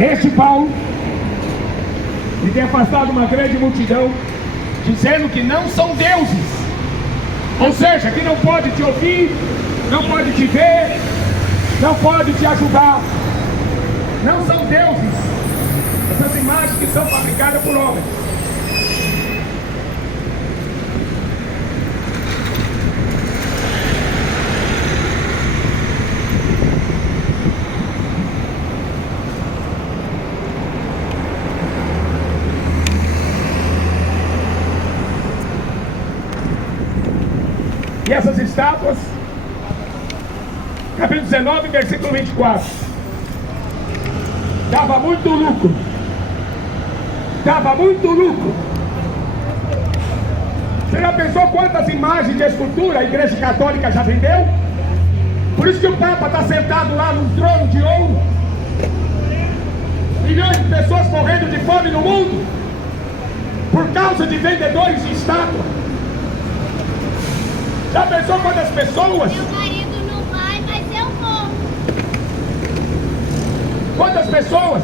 Este Paulo, ele tem afastado uma grande multidão, dizendo que não são deuses, ou seja, que não pode te ouvir, não pode te ver, não pode te ajudar. Não são deuses essas imagens que são fabricadas por homens. E essas estátuas, capítulo 19, versículo 24, dava muito lucro. Dava muito lucro. Você já pensou quantas imagens de escultura a Igreja Católica já vendeu? Por isso que o Papa está sentado lá num trono de ouro. Milhões de pessoas morrendo de fome no mundo por causa de vendedores de estátua. Já pensou quantas pessoas? Meu marido não vai, mas eu vou. Quantas pessoas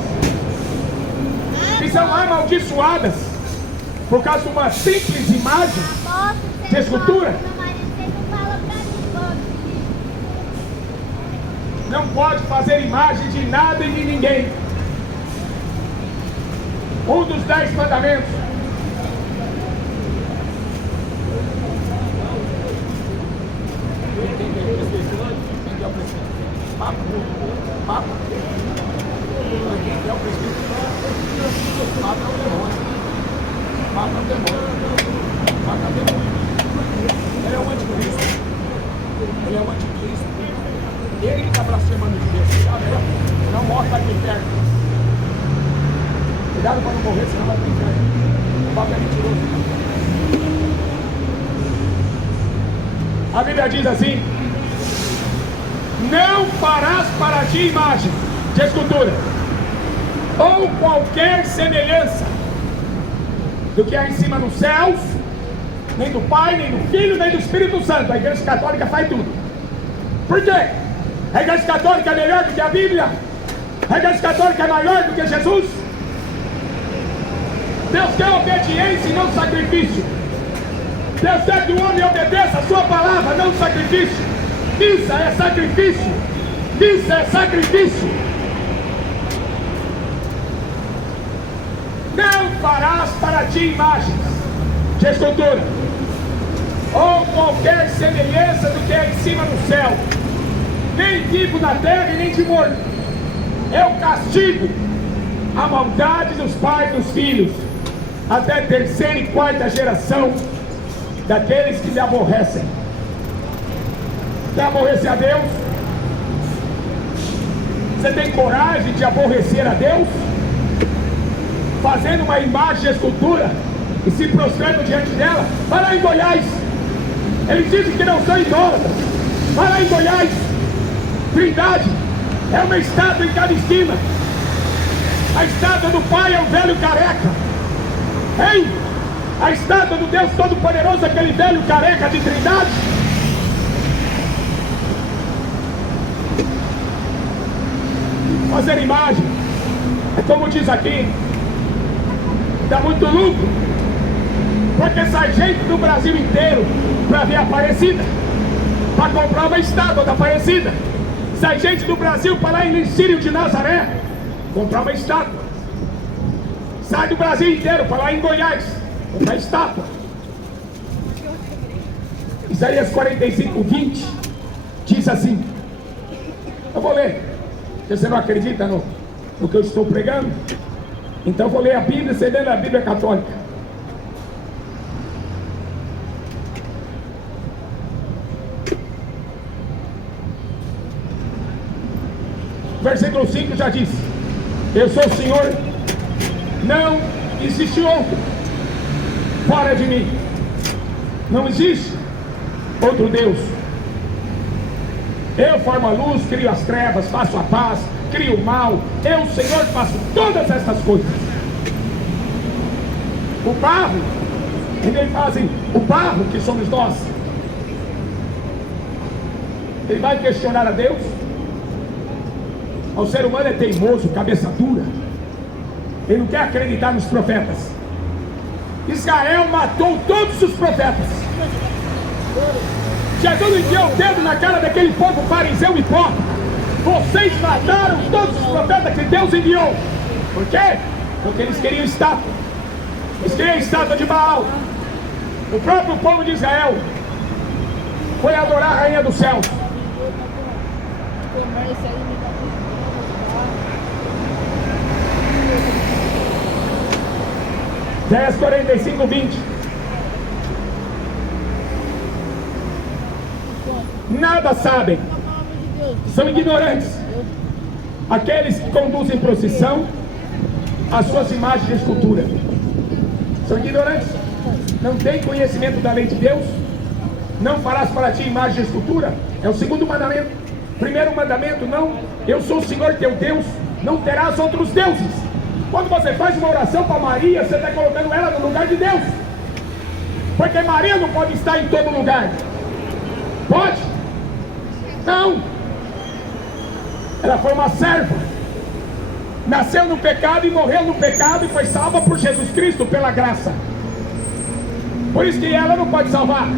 que são amaldiçoadas por causa de uma simples imagem de escultura? Meu marido sempre fala pra mim, Não pode fazer imagem de nada e de ninguém. Um dos 10 mandamentos. Ele é o anticristo. Ele é o anticristo. Ele que está blasfemando de Deus. Não morre, vai para o inferno. Cuidado para não morrer, senão vai para o inferno. O Papa é mentiroso. A Bíblia diz assim: não farás para ti imagem de escultura ou qualquer semelhança do que há em cima nos céus, nem do Pai, nem do Filho, nem do Espírito Santo. A Igreja Católica faz tudo. Por quê? A Igreja Católica é melhor do que a Bíblia? A Igreja Católica é maior do que Jesus? Deus quer obediência e não sacrifício. Deus quer que o homem obedeça a sua palavra, não sacrifício. Missa é sacrifício. Missa é sacrifício. Não farás para ti imagens de escultura ou qualquer semelhança do que é em cima no céu, nem vivo na terra e nem de morto. Eu castigo a maldade dos pais e dos filhos até a terceira e quarta geração daqueles que me aborrecem. Quer aborrecer a Deus? Você tem coragem de aborrecer a Deus? Fazendo uma imagem de escultura e se prostrando diante dela? Vai lá em Goiás. Eles dizem que não são idólatras. Vai lá em Goiás. Trindade é uma estátua em cada esquina. A estátua do Pai é o velho careca. Hein? A estátua do Deus Todo-Poderoso é aquele velho careca de Trindade. Fazer imagem é como diz aqui, dá muito lucro, porque sai gente do Brasil inteiro para ver a Aparecida, para comprar uma estátua da Aparecida. Sai gente do Brasil para lá em Sírio de Nazaré comprar uma estátua. Sai do Brasil inteiro para lá em Goiás comprar estátua. Isaías 45:20 diz assim, eu vou ler. Você não acredita no que eu estou pregando? Então eu vou ler a Bíblia, você lê a Bíblia católica. Versículo 5 já diz: eu sou o Senhor, não existe outro fora de mim. Não existe outro Deus. Eu formo a luz, crio as trevas, faço a paz, crio o mal. Eu, Senhor, faço todas essas coisas. O barro, ninguém fala assim, o barro que somos nós. Ele vai questionar a Deus? O ser humano é teimoso, cabeça dura. Ele não quer acreditar nos profetas. Israel matou todos os profetas. Jesus enfiou o dedo na cara daquele povo fariseu hipócrita. Vocês mataram todos os profetas que Deus enviou. Por quê? Porque eles queriam estátua. Eles queriam estátua de Baal. O próprio povo de Israel foi adorar a rainha dos céus. Isaías 45, 20. Nada sabem, são ignorantes aqueles que conduzem procissão às suas imagens de escultura. São ignorantes, não têm conhecimento da lei de Deus. Não farás para ti imagem de escultura. É o segundo mandamento. Primeiro mandamento: não, eu sou o Senhor teu Deus, não terás outros deuses. Quando você faz uma oração para Maria, você está colocando ela no lugar de Deus, porque Maria não pode estar em todo lugar. Pode? Não. Ela foi uma serva, nasceu no pecado e morreu no pecado e foi salva por Jesus Cristo pela graça. Por isso que ela não pode salvar.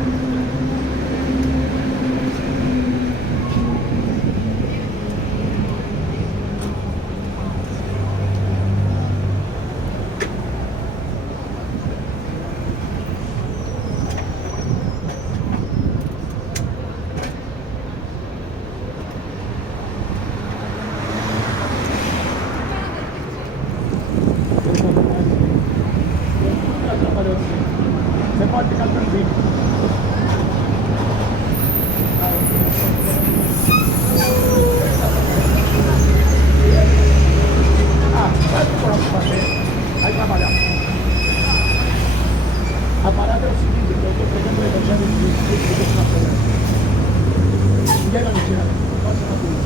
Você pode ficar tranquilo. Vai procurar o que fazer. Vai trabalhar. A parada é o seguinte: eu estou pegando o evangelho de Cristo na frente. Ninguém vai me tirar. Pode ser uma coisa.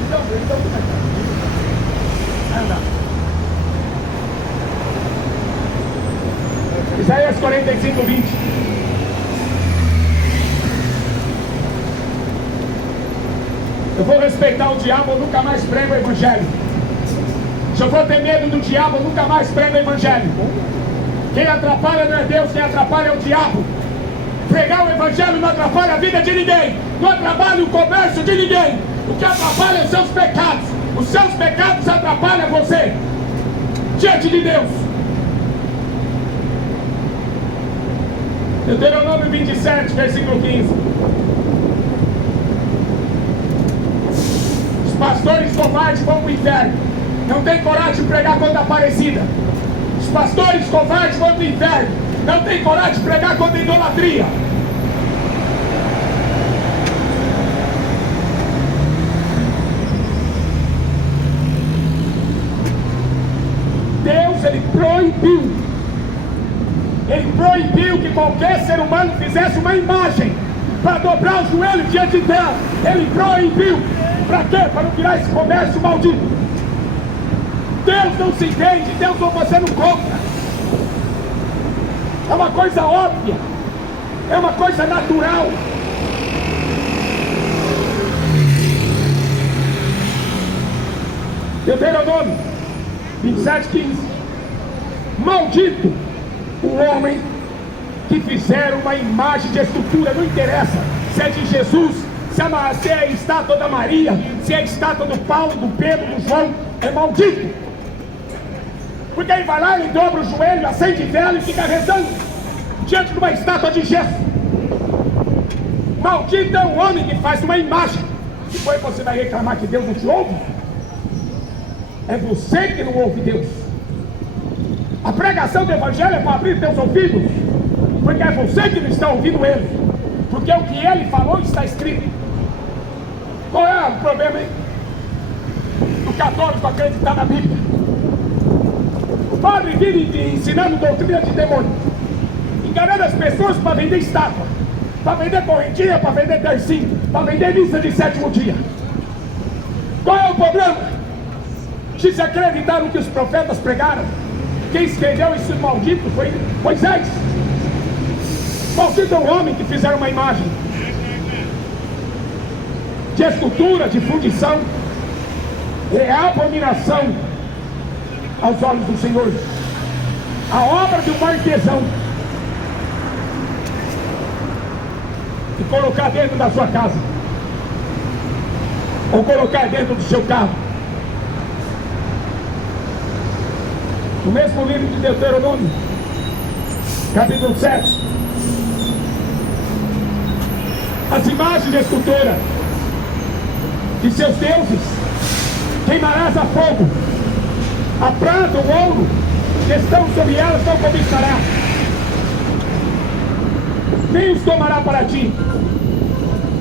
Então como é que tá? Vai andar. Isaías 45, 20. Eu vou respeitar o diabo, eu nunca mais prego o evangelho. Se eu vou ter medo do diabo, eu nunca mais prego o evangelho. Quem atrapalha não é Deus, quem atrapalha é o diabo. Pregar o evangelho não atrapalha a vida de ninguém, não atrapalha o comércio de ninguém. O que atrapalha é os seus pecados. Os seus pecados atrapalham você diante de Deus. Deuteronômio 27, versículo 15. Os pastores covardes vão para o inferno. Não tem coragem de pregar contra a Aparecida. Os pastores covardes vão para o inferno. Não tem coragem de pregar contra a idolatria. Deus, Ele proibiu que qualquer ser humano fizesse uma imagem para dobrar o joelho diante dela. Ele proibiu. Para quê? Para não virar esse comércio maldito. Deus não se vende, Deus você não compra. É uma coisa óbvia, é uma coisa natural. Deuteronômio 27, 15. Maldito o homem que fizer uma imagem de escultura. Não interessa se é de Jesus, se é a estátua da Maria, se é a estátua do Paulo, do Pedro, do João. É maldito. Porque ele vai lá, ele dobra o joelho, acende vela e fica rezando diante de uma estátua de gesso. Maldito é o homem que faz uma imagem. Depois você vai reclamar que Deus não te ouve. É você que não ouve Deus. A pregação do evangelho é para abrir teus ouvidos, porque é você que não está ouvindo ele, porque o que ele falou está escrito. Qual é o problema, hein? Do católico acreditar na Bíblia. O padre vive ensinando doutrina de demônio, enganando as pessoas para vender estátua, para vender correntinha, para vender tercinho, para vender missa de sétimo dia. Qual é o problema? Se acreditar no que os profetas pregaram. Quem escreveu isso maldito foi Moisés. Maldito é o homem que fizeram uma imagem de escultura, de fundição. É a abominação aos olhos do Senhor. A obra de um artesão. E colocar dentro da sua casa. Ou colocar dentro do seu carro. No mesmo livro de Deuteronômio, capítulo 7. As imagens de escultura de seus deuses queimarás a fogo. A prata, o ouro que estão sobre elas não cobiçará, nem os tomará para ti,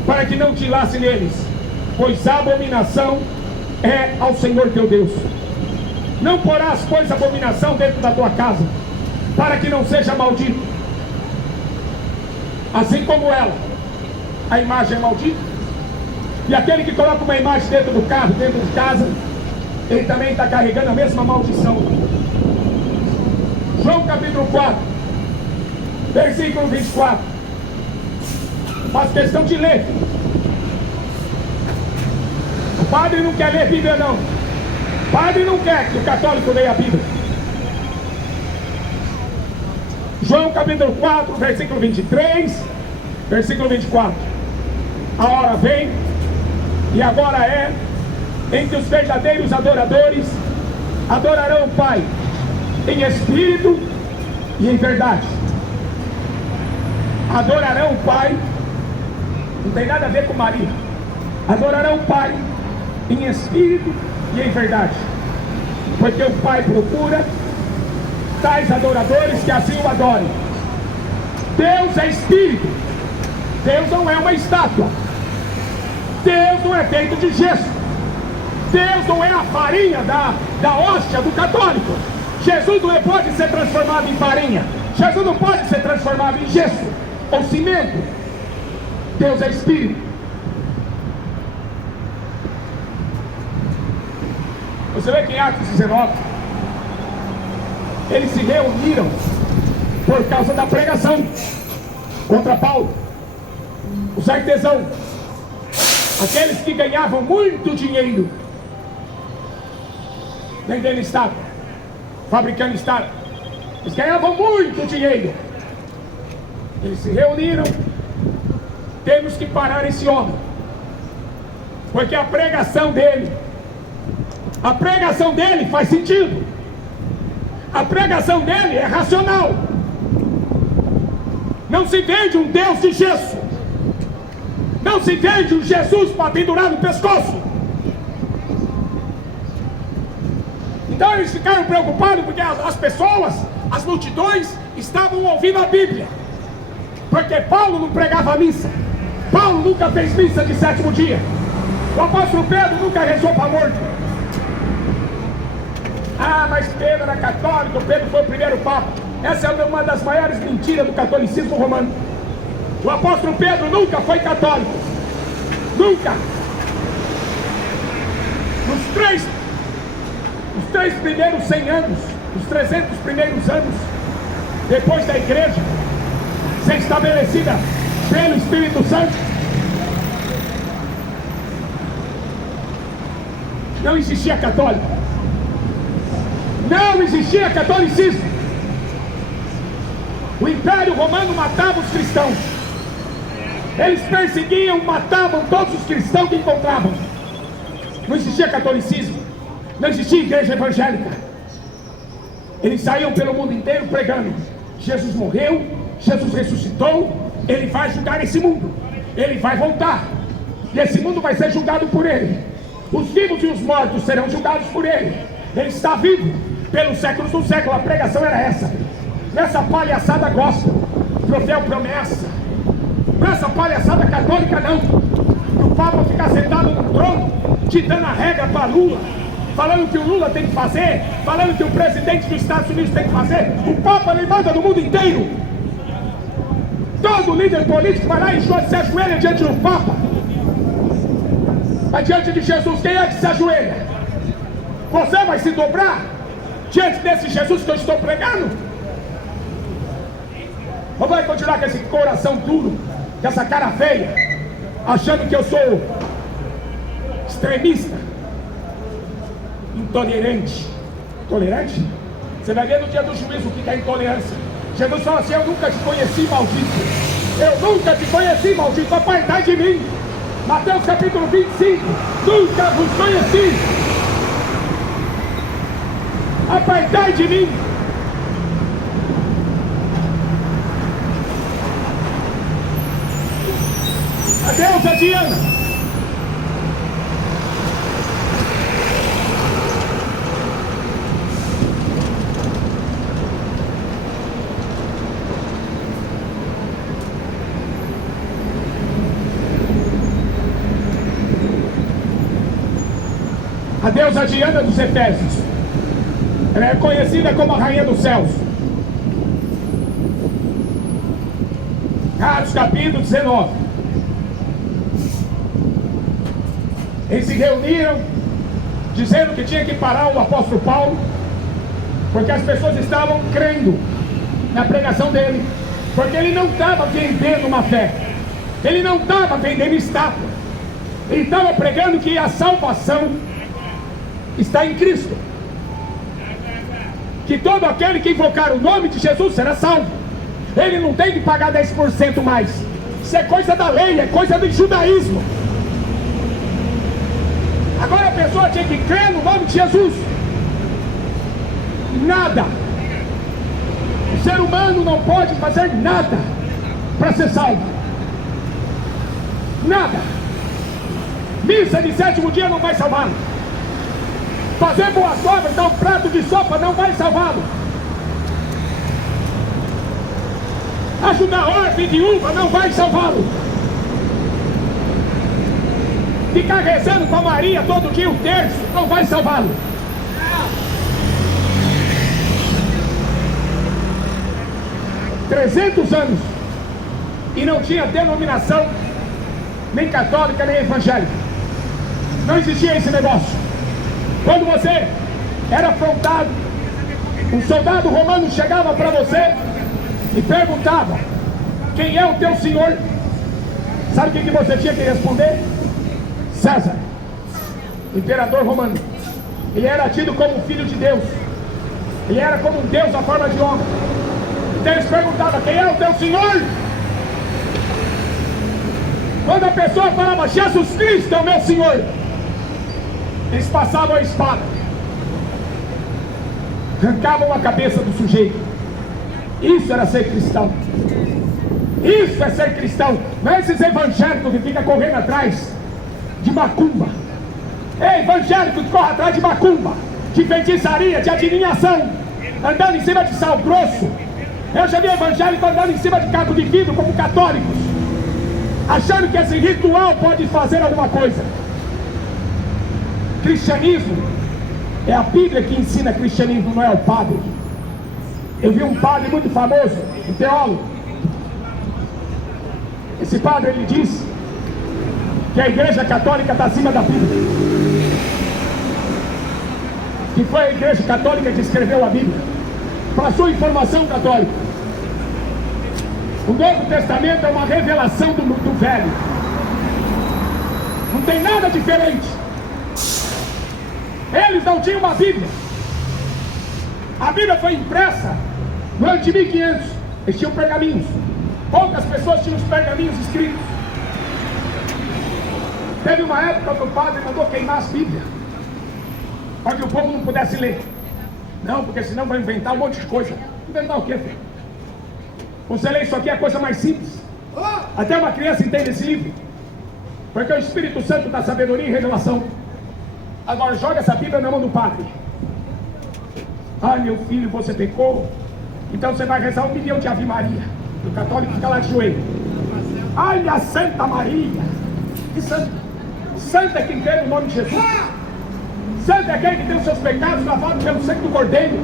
para que não te lasse neles, pois a abominação é ao Senhor teu Deus. Não porás, pois, abominação dentro da tua casa, para que não seja maldito. Assim como ela, a imagem é maldita, e aquele que coloca uma imagem dentro do carro, dentro de casa, ele também está carregando a mesma maldição. João capítulo 4, versículo 24. Faço questão de ler. O padre não quer ler a Bíblia, não. O padre não quer que o católico leia a Bíblia. João capítulo 4, versículo 23, versículo 24. A hora vem, e agora é, em que os verdadeiros adoradores adorarão o Pai em espírito e em verdade. Adorarão o Pai, não tem nada a ver com Maria. Adorarão o Pai em espírito e em verdade, porque o Pai procura tais adoradores que assim o adorem. Deus é espírito. Deus não é uma estátua. Deus não é feito de gesso. Deus não é a farinha da hóstia do católico. Jesus não pode ser transformado em farinha. Jesus não pode ser transformado em gesso ou cimento. Deus é espírito. Você vê que em Atos 19 eles se reuniram por causa da pregação contra Paulo. Os artesãos, aqueles que ganhavam muito dinheiro vendendo estátua, fabricando estátua, eles ganhavam muito dinheiro. Eles se reuniram. Temos que parar esse homem, porque a pregação dele faz sentido. A pregação dele é racional. Não se vende um Deus de gesso. Não se vende um Jesus para pendurar no pescoço. Então eles ficaram preocupados porque as pessoas, as multidões, estavam ouvindo a Bíblia. Porque Paulo não pregava a missa. Paulo nunca fez missa de sétimo dia. O apóstolo Pedro nunca rezou para morto. Ah, mas Pedro era católico, Pedro foi o primeiro papa. Essa é uma das maiores mentiras do catolicismo romano. O apóstolo Pedro nunca foi católico. Nunca. Nos três primeiros 100 anos, os 300 primeiros anos, depois da igreja ser estabelecida pelo Espírito Santo, não existia católico. Não existia catolicismo. O Império Romano matava os cristãos. Eles perseguiam, matavam todos os cristãos que encontravam. Não existia catolicismo. Não existia igreja evangélica. Eles saíam pelo mundo inteiro pregando: Jesus morreu, Jesus ressuscitou, Ele vai julgar esse mundo, Ele vai voltar, e esse mundo vai ser julgado por Ele. Os vivos e os mortos serão julgados por Ele. Ele está vivo pelos séculos do século. A pregação era essa. Nessa palhaçada gospel, troféu promessa, nessa palhaçada católica não. O Papa ficar sentado no trono, ditando a regra para Lula, falando que o Lula tem que fazer, falando que o presidente dos Estados Unidos tem que fazer. O Papa ele manda no mundo inteiro. Todo líder político vai lá e se ajoelha diante do Papa. Mas diante de Jesus, quem é que se ajoelha? Você vai se dobrar diante desse Jesus que eu estou pregando? Ou vai continuar com esse coração duro, com essa cara feia, achando que eu sou extremista, intolerante, Intolerante? Você vai ver no dia do juízo o que é intolerância. Jesus falou assim: eu nunca te conheci, maldito. Eu nunca te conheci, maldito. Apartai de mim. Mateus capítulo 25. Nunca vos conheci. Apartai de mim. A deusa Diana. A deusa Diana dos Efésios. Ela é conhecida como a rainha dos céus. Atos capítulo 19. Eles se reuniram, dizendo que tinha que parar o apóstolo Paulo, porque as pessoas estavam crendo na pregação dele, porque ele não estava vendendo uma fé, ele não estava vendendo estátua, ele estava pregando que a salvação está em Cristo, que todo aquele que invocar o nome de Jesus será salvo. Ele não tem que pagar 10% mais. Isso é coisa da lei, é coisa do judaísmo. Agora a pessoa tinha que crer no nome de Jesus. Nada. O ser humano não pode fazer nada para ser salvo. Nada. Missa de sétimo dia não vai salvá-lo. Fazer boas obras, dar um prato de sopa não vai salvá-lo. Ajudar órfão e viúva não vai salvá-lo. Ficar rezando com a Maria todo dia um terço não vai salvá-lo. $300 anos e não tinha denominação nem católica nem evangélica. Não existia esse negócio. Quando você era afrontado, um soldado romano chegava para você e perguntava: quem é o teu senhor? Sabe o que você tinha que responder? César, imperador romano. Ele era tido como filho de Deus. Ele era como um Deus na forma de homem. Então eles perguntavam: quem é o teu senhor? Quando a pessoa falava: Jesus Cristo é o meu senhor, eles passavam a espada, arrancavam a cabeça do sujeito. Isso era ser cristão. Isso é ser cristão. Não é esses evangélicos que ficam correndo atrás de macumba. É evangélico que corre atrás de macumba, de feitiçaria, de adivinhação, andando em cima de sal grosso. Eu já vi evangélico andando em cima de caco de vidro como católicos, achando que esse ritual pode fazer alguma coisa. Cristianismo é a Bíblia que ensina cristianismo, não é o padre. Eu vi um padre muito famoso, um teólogo. Esse padre, ele disse que a Igreja Católica está acima da Bíblia, que foi a Igreja Católica que escreveu a Bíblia. Para sua informação, católica, o Novo Testamento é uma revelação do Velho. Não tem nada diferente. Eles não tinham uma Bíblia. A Bíblia foi impressa no ano de 1500. Eles tinham pergaminhos. Poucas pessoas tinham os pergaminhos escritos. Teve uma época que o padre mandou queimar as Bíblias, para que o povo não pudesse ler. Não, porque senão vai inventar um monte de coisa. Inventar o quê, filho? Você lê isso aqui, é a coisa mais simples. Até uma criança entende esse livro, porque o Espírito Santo dá sabedoria e revelação. Agora joga essa Bíblia na mão do padre. Ai, meu filho, você pecou, então você vai rezar 1 milhão de Ave Maria. O católico fica lá de joelho. Ai, minha Santa Maria. Que santa? Santa é quem crê no nome de Jesus. Santo é aquele que tem os seus pecados lavados pelo sangue do Cordeiro.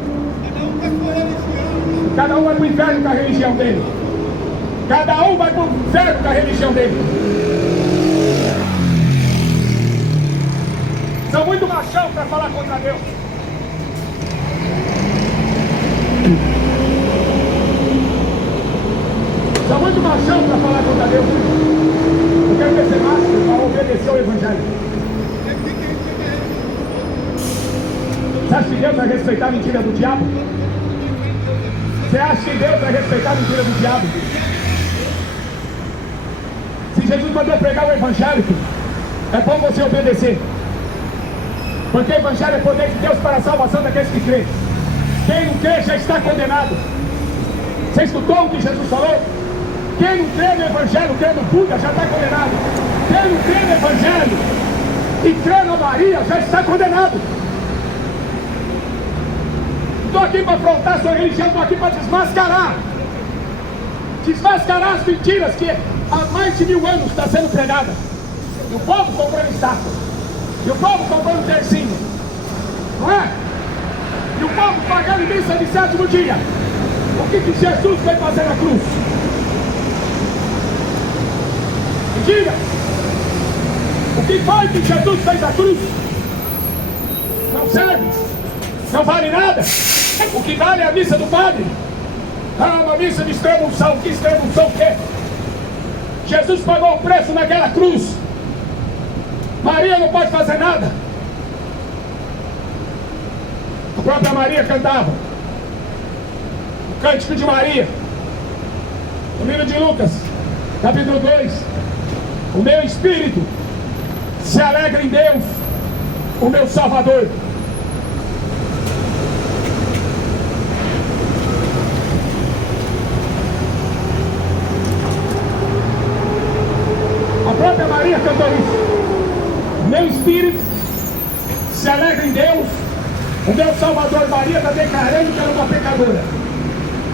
Cada um vai para o inferno com a religião dele. Cada um vai para o inferno com a religião dele. São muito machão para falar contra Deus. São muito machão para falar contra Deus. Eu quero ver ser macho para obedecer ao Evangelho. Você acha que Deus vai respeitar a mentira do diabo? Você acha que Deus vai respeitar a mentira do diabo? Se Jesus mandou pregar o evangelho, é bom você obedecer. Porque o evangelho é poder de Deus para a salvação daqueles que crêem. Quem não crê já está condenado. Você escutou o que Jesus falou? Quem não crê no evangelho, crê no Buda, já está condenado. Quem não crê no evangelho e crê na Maria, já está condenado. Estou aqui para afrontar a sua religião, estou aqui para desmascarar. Desmascarar as mentiras que há mais de 1000 anos está sendo pregada. E o povo comprando estátua. E o povo comprando tercinho. Não é? E o povo pagando missa de 7º dia. O que Jesus foi fazer na cruz? Me diga. O que foi que Jesus fez na cruz? Não serve. Não vale nada. O que vale é a missa do padre. Ah, uma missa de extrema-unção. Que extrema-unção o quê? Jesus pagou o preço naquela cruz. Maria não pode fazer nada. A própria Maria cantava o Cântico de Maria, no livro de Lucas, capítulo 2. O meu espírito se alegra em Deus, o meu Salvador. A própria Maria cantou isso. Meu espírito se alegra em Deus, o meu Salvador. Maria está declarando que ela é uma pecadora.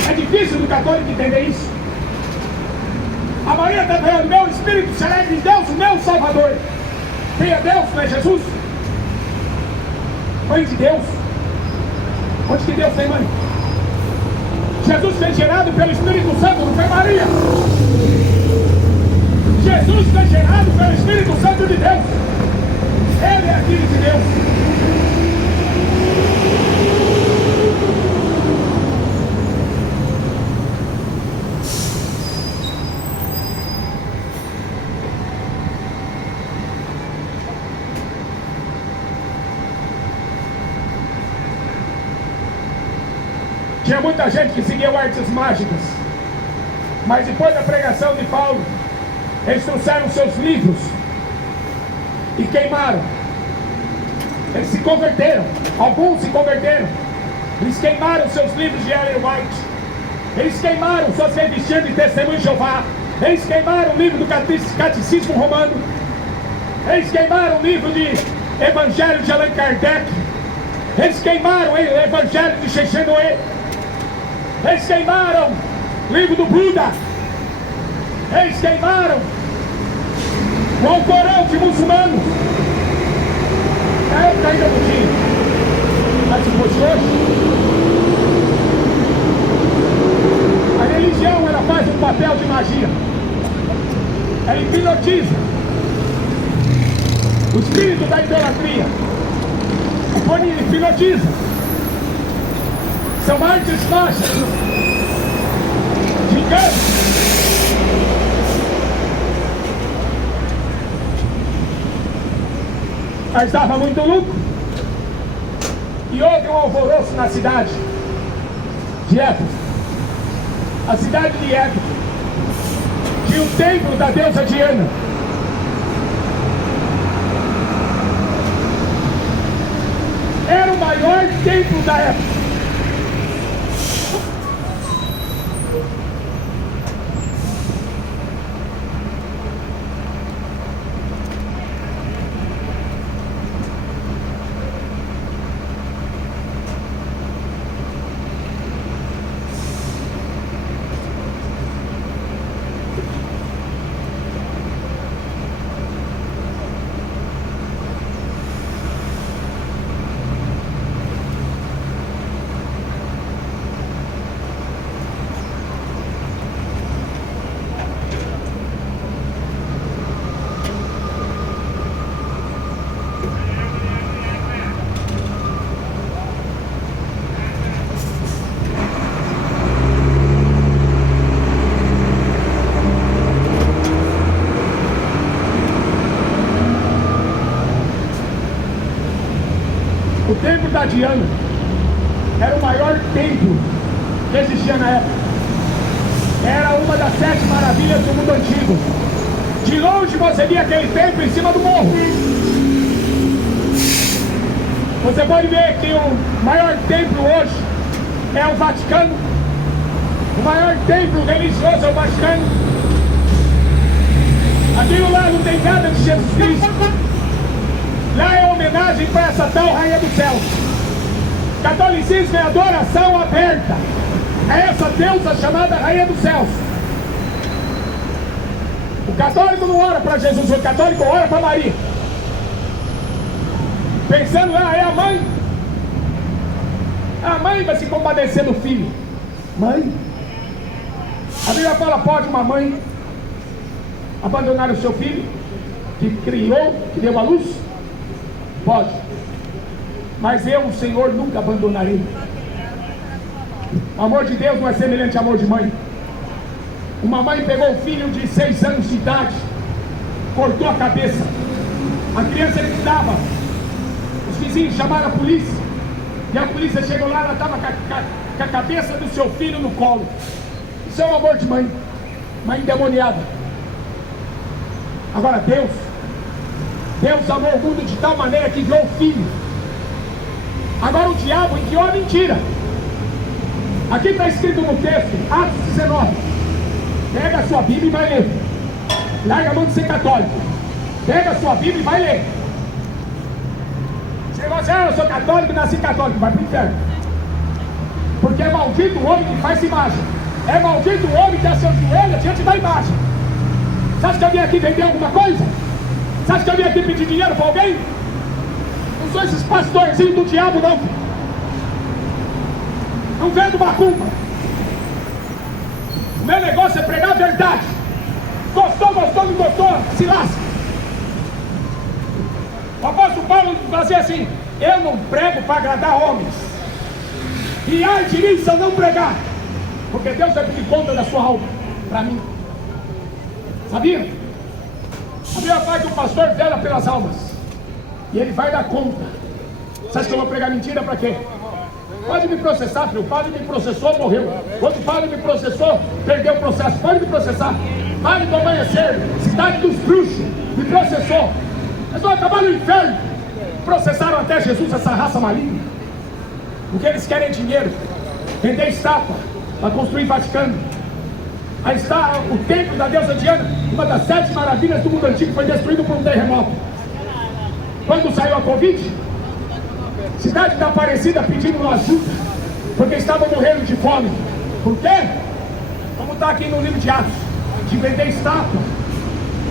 É difícil do católico entender isso. A Maria está falando, meu espírito se alegra em Deus, o meu Salvador. Quem é Deus, não é Jesus? Mãe de Deus. Onde que Deus tem mãe? Jesus foi gerado pelo Espírito Santo, não foi Maria. Jesus foi gerado pelo Espírito Santo de Deus. Ele é filho de Deus. Tinha muita gente que seguia artes mágicas, mas depois da pregação de Paulo, eles trouxeram seus livros e queimaram. Eles se converteram, alguns se converteram. Eles queimaram seus livros de Ellen White. Eles queimaram suas revistinhas de Testemunho de Jeová. Eles queimaram o livro do Catecismo Romano. Eles queimaram o livro de Evangelho de Allan Kardec. Eles queimaram o Evangelho de Chechenoe. Eles queimaram o livro do Buda. Eles queimaram o Alcorão de muçulmanos. Na época ainda não tinha, mas depois de hoje, a religião ela faz um papel de magia. Ela hipnotiza o espírito da idolatria. O hipnotiza. São artes mágicas de engano. Mas dava muito lucro. E houve um alvoroço na cidade de Éfeso. A cidade de Éfeso tinha o templo da deusa Diana. Era o maior templo da época. O templo da Diana era o maior templo que existia na época. Era uma das 7 maravilhas do mundo antigo. De longe você via aquele templo em cima do morro. Você pode ver que o maior templo hoje é o Vaticano. O maior templo religioso é o Vaticano. Aquilo lá não tem nada de Jesus Cristo. Lá é homenagem para essa tal Rainha do Céu. Catolicismo é adoração aberta a essa deusa chamada Rainha dos Céus. O católico não ora para Jesus, o católico ora para Maria. Pensando, é a mãe. A mãe vai se compadecer do filho. Mãe? A Bíblia fala, pode uma mãe abandonar o seu filho, que criou, que deu a luz? Pode. Mas eu, o Senhor, nunca abandonarei. O amor de Deus não é semelhante ao amor de mãe. Uma mãe pegou o filho de 6 anos de idade, cortou a cabeça. A criança gritava. Os vizinhos chamaram a polícia. E a polícia chegou lá, ela estava com a cabeça do seu filho no colo. Isso é o amor de mãe. Mãe endemoniada. Agora Deus amou o mundo de tal maneira que enviou o filho. Agora o diabo enviou a mentira. Aqui está escrito no texto, Atos 19. Pega a sua Bíblia e vai ler. Larga a mão de ser católico. Pega a sua Bíblia e vai ler. Você vai dizer, eu sou católico, nasci católico, vai para o inferno. Porque é maldito o homem que faz imagem. É maldito o homem que se ajoelha diante da imagem. Você acha que eu vim aqui vender alguma coisa? Você acha que eu vim aqui pedir dinheiro para alguém? Não sou esses pastorzinhos do diabo, não. Não vendo macumba. O meu negócio é pregar a verdade. Gostou, não gostou, se lasca. O apóstolo Paulo fazia assim: eu não prego para agradar homens. E ai de mim se eu não pregar, porque Deus vai pedir conta da sua alma para mim. Sabia? A Bíblia fala que o pastor vela pelas almas e ele vai dar conta. Você acha que eu vou pregar mentira para quê? Pode me processar, filho. O padre me processou, morreu. Outro padre me processou, perdeu o processo. Pode me processar. Padre do Amanhecer, cidade dos bruxos, me processou. Eles vão acabar no inferno. Processaram até Jesus, essa raça maligna. O que eles querem é dinheiro. Vender estátua para construir Vaticano. Aí está o templo da deusa Diana, uma das 7 maravilhas do mundo antigo, foi destruído por um terremoto. Quando saiu a Covid, cidade da Aparecida pedindo ajuda, porque estavam morrendo de fome. Por quê? Como está aqui no livro de Atos, de vender estátua.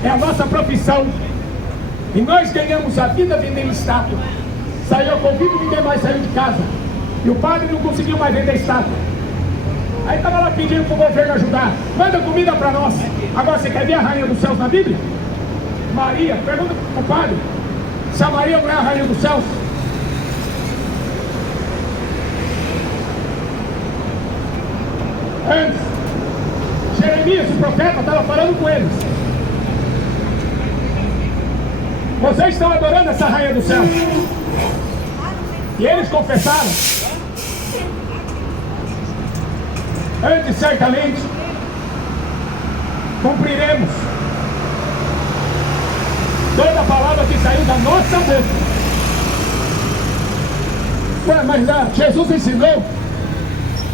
É a nossa profissão. E nós ganhamos a vida vendendo estátua. Saiu a Covid, ninguém mais saiu de casa. E o padre não conseguiu mais vender estátua. Aí estava lá pedindo para o governo ajudar. Manda comida para nós. Agora você quer ver a Rainha dos Céus na Bíblia? Maria, pergunta para o padre se a Maria não é a Rainha dos Céus. Antes, Jeremias, o profeta, estava falando com eles. Vocês estão adorando essa Rainha dos Céus. E eles confessaram. Antes, certamente, cumpriremos toda a palavra que saiu da nossa boca. Ué, mas Jesus ensinou: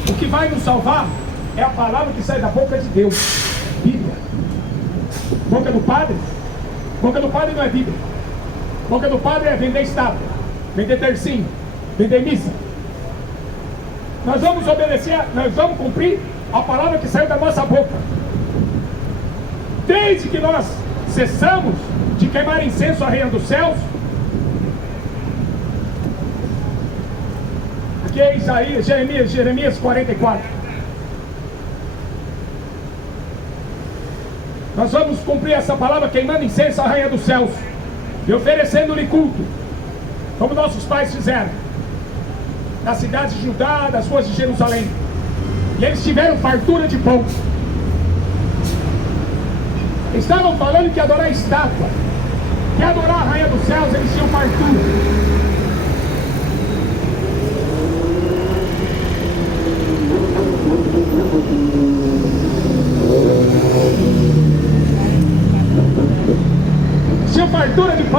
o que vai nos salvar é a palavra que sai da boca de Deus. Bíblia. Boca do padre? Boca do padre não é Bíblia. Boca do padre é vender estátua, vender tercinho, vender missa. Nós vamos obedecer, nós vamos cumprir a palavra que saiu da nossa boca. Desde que nós cessamos de queimar incenso à Rainha dos Céus. Aqui é Isaías, Jeremias 44. Nós vamos cumprir essa palavra queimando incenso à Rainha dos Céus e oferecendo-lhe culto, como nossos pais fizeram nas cidades de Judá, das ruas de Jerusalém. E eles tiveram fartura de pão. Estavam falando que adorar a estátua, que adorar a Rainha dos Céus, eles tinham fartura.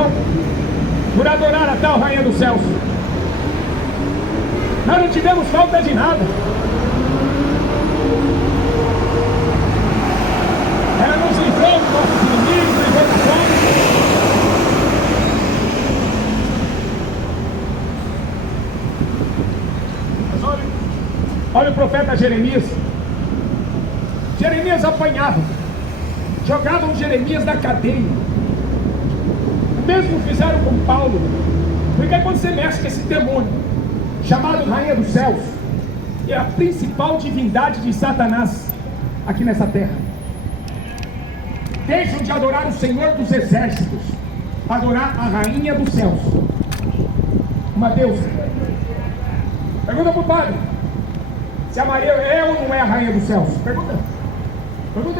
mão por adorar a tal Rainha dos Céus. Nós não tivemos falta de nada. Ela nos livrou dos nossos inimigos, livrou da fome. Olha o profeta Jeremias. Jeremias apanhava, jogavam Jeremias na cadeia. O mesmo fizeram com Paulo. Porque quando você mexe com esse demônio chamado Rainha dos Céus, que é a principal divindade de Satanás aqui nessa terra, deixam de adorar o Senhor dos Exércitos, adorar a Rainha dos Céus, uma deusa. Pergunta para o padre se a Maria é ou não é a Rainha dos Céus. Pergunta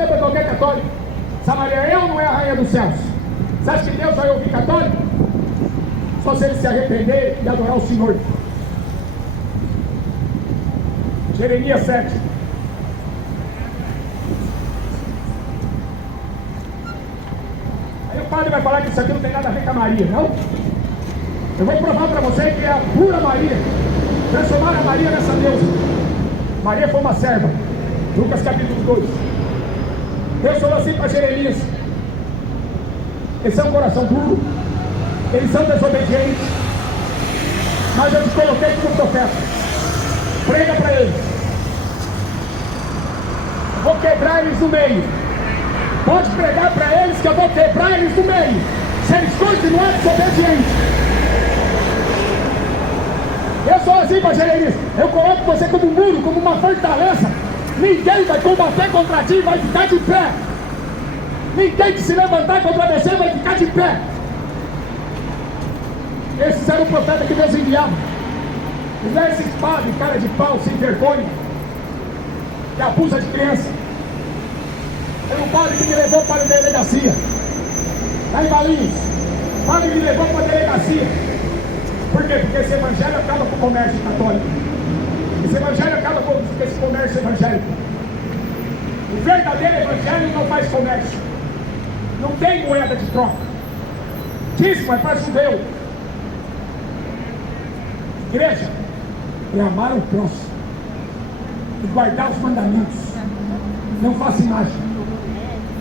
aí para qualquer católico se a Maria é ou não é a Rainha dos Céus. Você acha que Deus vai ouvir católico? Só se ele se arrepender e adorar o Senhor. Jeremias 7. Aí o padre vai falar que isso aqui não tem nada a ver com a Maria, não? Eu vou provar para você que é a pura Maria. Transformar a Maria nessa deusa. Maria foi uma serva. Lucas capítulo 2. Deus falou assim para Jeremias: eles são um coração duro, eles são desobedientes, mas eu te coloquei como profeta. Prega para eles. Vou quebrar eles no meio. Pode pregar para eles que eu vou quebrar eles no meio, se eles continuarem desobedientes. Eu sou assim para Jeremias. Eu coloco você como um muro, como uma fortaleza. Ninguém vai combater contra ti, vai ficar de pé. Ninguém que se levantar contra você vai ficar de pé. Esse era o profeta que Deus enviava. E não é esse padre, cara de pau, sem vergonha, que abusa de criança. Tem um padre que me levou para a delegacia, lá em Valinhos. O padre me levou para a delegacia. Por quê? Porque esse evangelho acaba com o comércio católico. Esse evangelho acaba com esse comércio evangélico. O verdadeiro evangelho não faz comércio. Não tem moeda de troca. Dízimo é para judeu. Igreja é amar o próximo e guardar os mandamentos. Não faça imagem.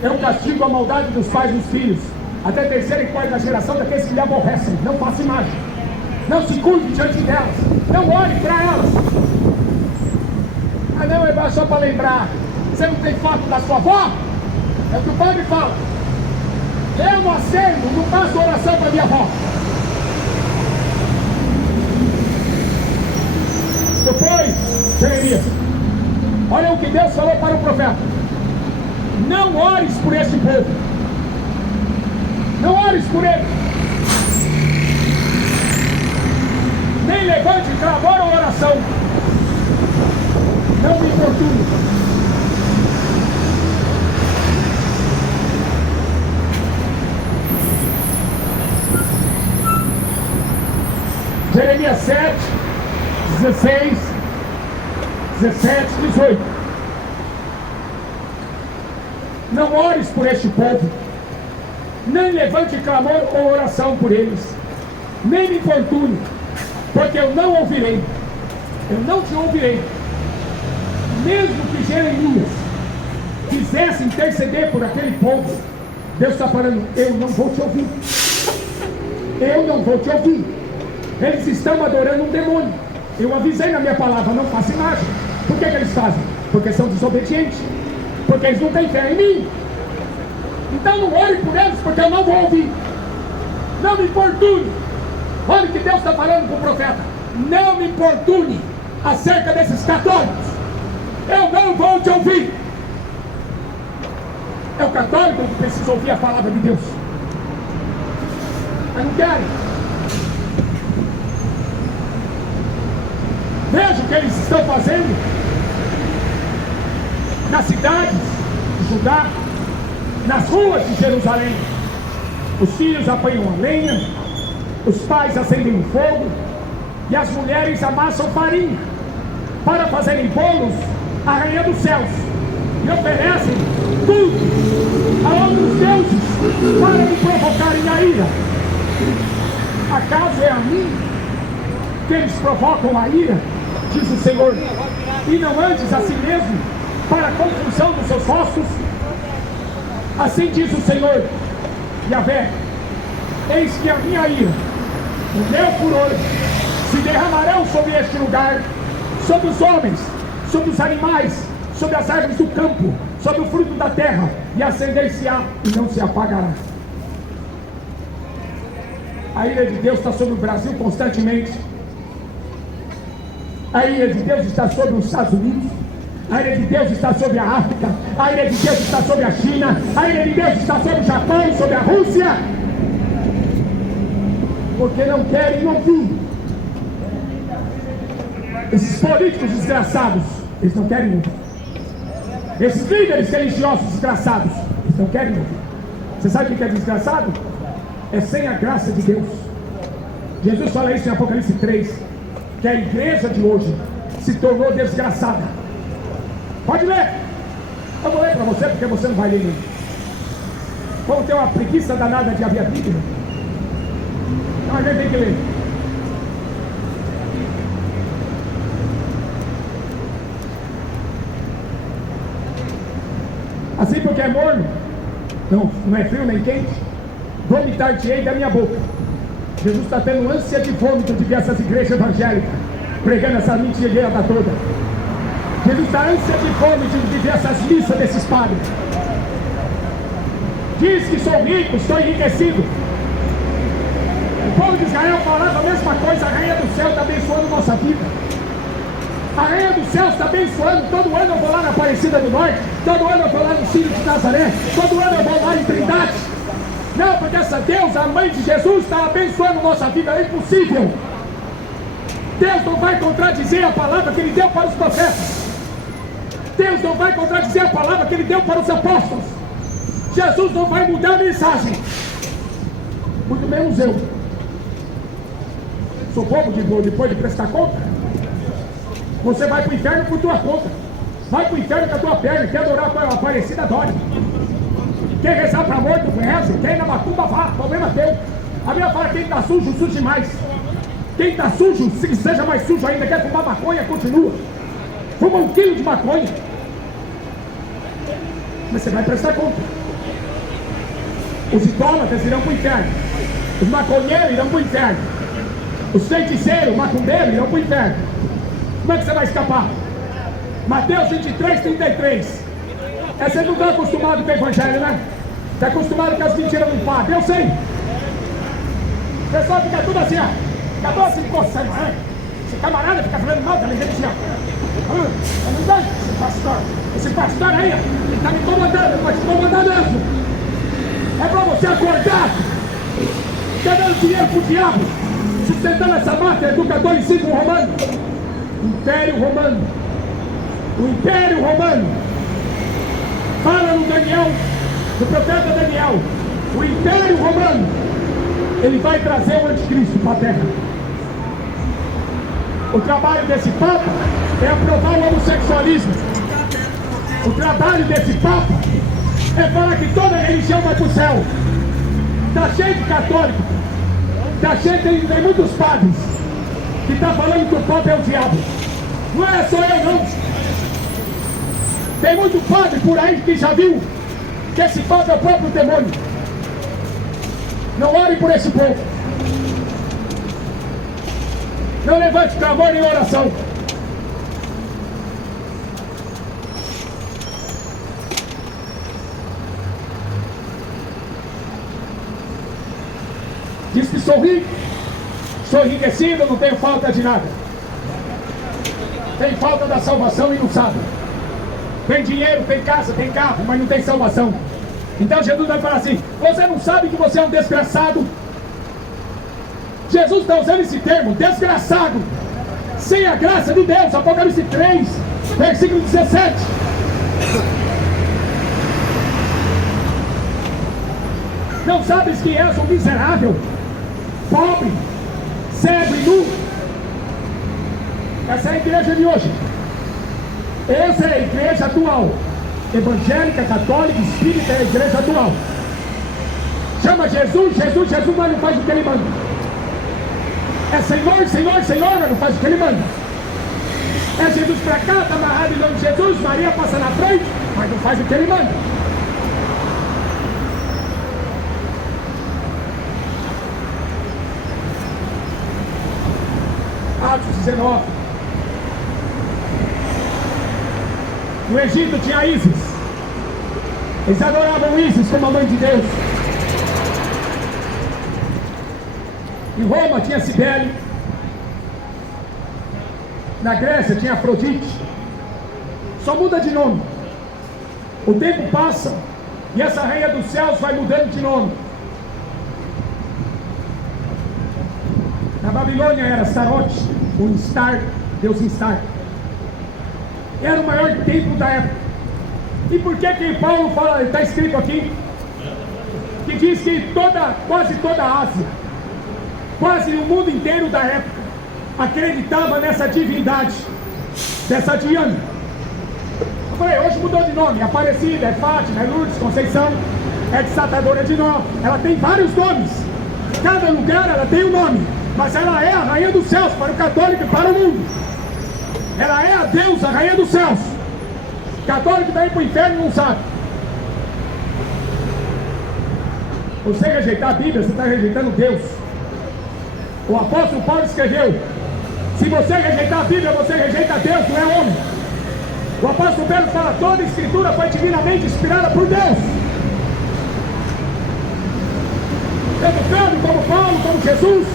Eu castigo a maldade dos pais e dos filhos até a terceira e quarta geração daqueles que lhe aborrecem. Não faça imagem. Não se curve diante delas. Não olhe para elas. Ah não, é só para lembrar. Você não tem foto da sua avó? É o que o padre fala. Eu nascendo, não faço oração para minha avó. Depois, Jeremias, olha o que Deus falou para o profeta: não ores por este povo. Não ores por ele. Nem levante clamor ou oração. Não me importune. Jeremias 7, 16, 17, 18. Não ores por este povo, nem levante clamor ou oração por eles, nem me importune, porque eu não ouvirei. Eu não te ouvirei. Mesmo que Jeremias quisesse interceder por aquele povo, Deus está falando: eu não vou te ouvir. Eu não vou te ouvir. Eles estão adorando um demônio. Eu avisei na minha palavra: não faça imagem. Por que eles fazem? Porque são desobedientes. Porque eles não têm fé em mim. Então não ore por eles, porque eu não vou ouvir. Não me importune. Olha o que Deus está falando com o profeta: não me importune acerca desses católicos. Eu não vou te ouvir. É o católico que precisa ouvir a palavra de Deus. Mas não querem. Veja o que eles estão fazendo nas cidades de Judá, nas ruas de Jerusalém. Os filhos apanham a lenha, os pais acendem o fogo e as mulheres amassam farinha para fazerem bolos à Rainha dos Céus e oferecem tudo a outros deuses para me provocarem a ira. Acaso é a mim que eles provocam a ira, diz o Senhor, e não antes a si mesmo, para a confusão dos seus rostos? Assim diz o Senhor, Yahvé, eis que a minha ira, o meu furor, se derramarão sobre este lugar, sobre os homens, sobre os animais, sobre as árvores do campo, sobre o fruto da terra, e acender-se-á e não se apagará. A ira de Deus está sobre o Brasil constantemente. A ira de Deus está sobre os Estados Unidos. A ira de Deus está sobre a África. A ira de Deus está sobre a China. A ira de Deus está sobre o Japão, sobre a Rússia. Porque não querem ouvir. Esses políticos desgraçados, eles não querem ouvir. Esses líderes religiosos desgraçados, eles não querem ouvir. Você sabe o que é desgraçado? É sem a graça de Deus. Jesus fala isso em Apocalipse 3, que a igreja de hoje se tornou desgraçada. Pode ler. Eu vou ler para você, porque você não vai ler mesmo. Vamos ter uma preguiça danada de abrir a Bíblia. Então a gente tem que ler. Assim, porque é morno, não é frio nem quente, vomitar-te-ei da minha boca. Jesus está tendo ânsia de vômito de ver essas igrejas evangélicas pregando essa mentira toda. Jesus está ânsia de vômito de ver essas missas desses padres. Diz que sou rico, estou enriquecido. O povo de Israel falava a mesma coisa. A rainha do céu está abençoando nossa vida. A rainha do céu está abençoando. Todo ano eu vou lá na Aparecida do Norte, todo ano eu vou lá no Círio de Nazaré, todo ano eu vou lá em Trindade. Não, porque essa deusa, a mãe de Jesus, está abençoando nossa vida. É impossível. Deus não vai contradizer a palavra que Ele deu para os profetas. Deus não vai contradizer a palavra que Ele deu para os apóstolos. Jesus não vai mudar a mensagem. Muito menos eu. Sou bobo depois de prestar conta. Você vai para o inferno por tua conta. Vai para o inferno com a tua perna. Quer adorar a Aparecida, adore. Quer rezar para morto, reza. Quer ir na macumba, vá. Problema teu. A minha fala, quem está sujo, suje mais. Quem está sujo, se seja mais sujo ainda. Quer fumar maconha, continua. Fuma 1 quilo de maconha. Mas você vai prestar conta. Os idólatras irão para o inferno. Os maconheiros irão para o inferno. Os feiticeiros, macumbeiros irão para o inferno. Como é que você vai escapar? Mateus 23, 33. Você não está acostumado com o evangelho, né? Está acostumado com as mentiras do padre. Eu sei. O pessoal fica tudo assim, ó. Fica todo assim, coçando, né? Esse camarada fica falando mal da religião. Não dá, esse pastor. Esse pastor aí, ele está me incomodando, vai te incomodar mesmo. É para você acordar. Está dando dinheiro pro diabo, sustentando essa máfia, educador em ciclo romano. Império Romano. O Império Romano. Fala no Daniel, no profeta Daniel. O Império Romano, ele vai trazer o anticristo para a terra. O trabalho desse Papa é aprovar o homossexualismo. O trabalho desse Papa é falar que toda religião vai para o céu. Está cheio de católico. Está cheio, tem muitos padres que estão falando que o Papa é o diabo. Não é só eu não. Tem muito padre por aí que já viu que esse Papa é o próprio demônio. Não ore por esse povo. Não levante clamor em oração. Diz que sou rico, sou enriquecido, não tenho falta de nada. Tem falta da salvação e não sabe. Tem dinheiro, tem casa, tem carro, mas não tem salvação. Então Jesus vai falar assim: você não sabe que você é um desgraçado? Jesus está usando esse termo, desgraçado, sem a graça de Deus. Apocalipse 3, versículo 17. Não sabes que és um miserável, pobre, cego e nu? Essa é a igreja de hoje. Essa é a igreja atual. Evangélica, católica, espírita é a igreja atual. chama Jesus, mas não faz o que ele manda. É Senhor, Senhor, Senhor, mas não faz o que ele manda. É Jesus pra cá, está amarrado em nome de Jesus, Maria passa na frente, mas não faz o que ele manda. Atos 19. No Egito tinha Ísis. Eles adoravam Ísis como a mãe de Deus. Em Roma tinha Cibele. Na Grécia tinha Afrodite. Só muda de nome. O tempo passa e essa rainha dos céus vai mudando de nome. Na Babilônia era Astarote, o Instar, Deus Instar. Era o maior templo da época. E por que Paulo fala, está escrito aqui, que diz que quase toda a Ásia, quase o mundo inteiro da época, acreditava nessa divindade, dessa Diana. Eu falei, hoje mudou de nome, é Aparecida, é Fátima, é Lourdes, Conceição, é Desatadora de Nó, ela tem vários nomes, cada lugar ela tem um nome, mas ela é a rainha dos céus para o católico e para o mundo. Ela é a deusa, a rainha dos céus. O católico está indo para o inferno e não sabe. Você rejeitar a Bíblia, você está rejeitando Deus. O apóstolo Paulo escreveu: se você rejeitar a Bíblia, você rejeita Deus, não é homem. O apóstolo Pedro fala: toda a escritura foi divinamente inspirada por Deus. Tanto Pedro, como Paulo, como Jesus,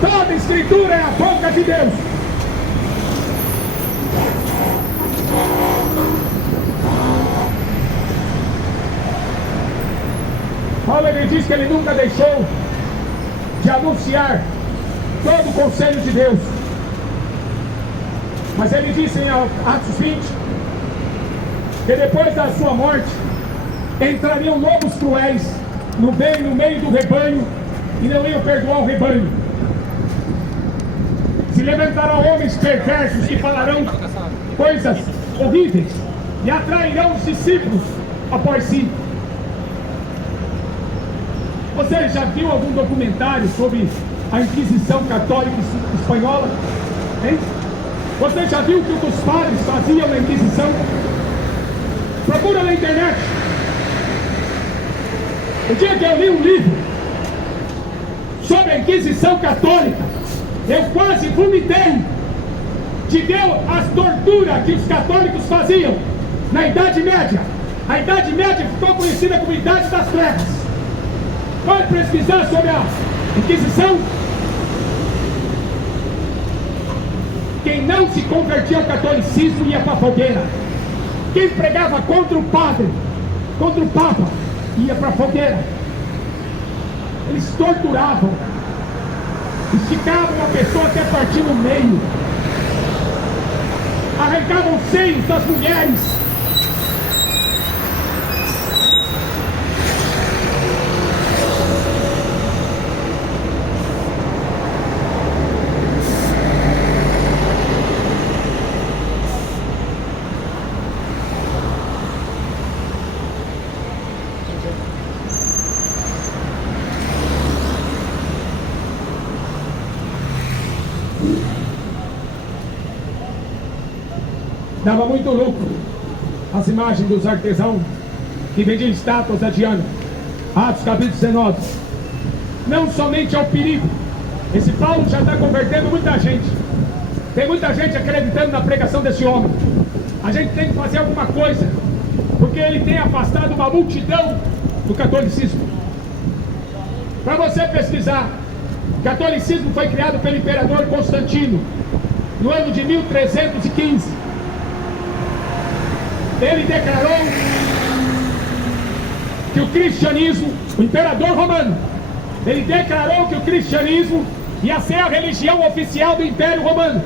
toda a escritura é a boca de Deus. Paulo, ele diz que ele nunca deixou de anunciar todo o conselho de Deus. Mas ele disse em Atos 20 que depois da sua morte entrariam lobos cruéis no meio do rebanho e não iam perdoar o rebanho. Se levantarão homens perversos que falarão coisas horríveis e atrairão os discípulos após si. Você já viu algum documentário sobre a Inquisição Católica Espanhola? Hein? Você já viu o que os padres faziam na Inquisição? Procura na internet. O dia que eu li um livro sobre a Inquisição Católica, eu quase vomitei de ver as torturas que os católicos faziam na Idade Média. A Idade Média ficou conhecida como Idade das Trevas. Pode pesquisar sobre a Inquisição. Quem não se convertia ao catolicismo ia para a fogueira. Quem pregava contra o padre, contra o papa, ia para a fogueira. Eles torturavam, esticavam a pessoa até partir no meio, arrancavam os seios das mulheres. Dava muito lucro as imagens dos artesãos que vendiam estátuas da Diana. Atos capítulo 19. Não somente ao perigo. Esse Paulo já está convertendo muita gente. Tem muita gente acreditando na pregação desse homem. A gente tem que fazer alguma coisa, porque ele tem afastado uma multidão do catolicismo. Para você pesquisar, o catolicismo foi criado pelo imperador Constantino no ano de 1315. Ele declarou que o cristianismo, o imperador romano, ele declarou que o cristianismo ia ser a religião oficial do Império Romano.